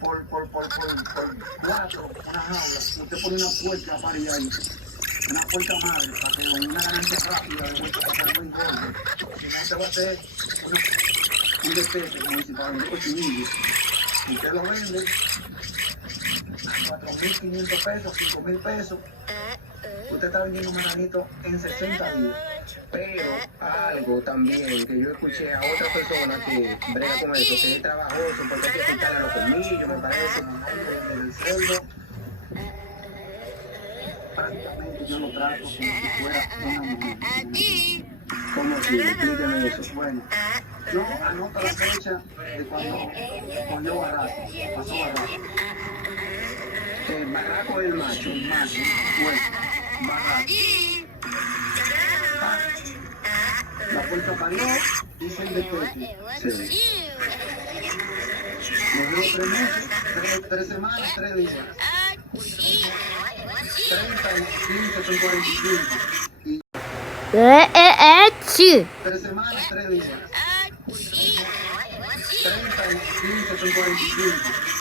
por 4, una jaula. Usted pone una puerta para allá ahí. Una puerta madre para que con una ganancia rápida de vuelta para que no engorde. Si no, se va a hacer un despete, como dice, para vender cochinillos. Usted lo vende a 4.500 pesos, 5.000 pesos. Usted está vendiendo un maranito en 60 días. Pero algo también que yo escuché a otra persona que brega con eso, que es trabajoso porque hay que quitarle los colmillos, me parece. El cerdo, prácticamente yo lo trato como si fuera una mujer. ¿Cómo así? Explíqueme eso. Bueno, yo anoto la fecha de cuando cogió barraco, pasó barraco. El barraco es El macho, pues, barraco. La puerta parió, hizo el despete. Sí. Nos dio 3 meses, 3 semanas, 3 días. 30 y 15 son 45. Y 3 semanas, 3 días. 30 y 15 son 45.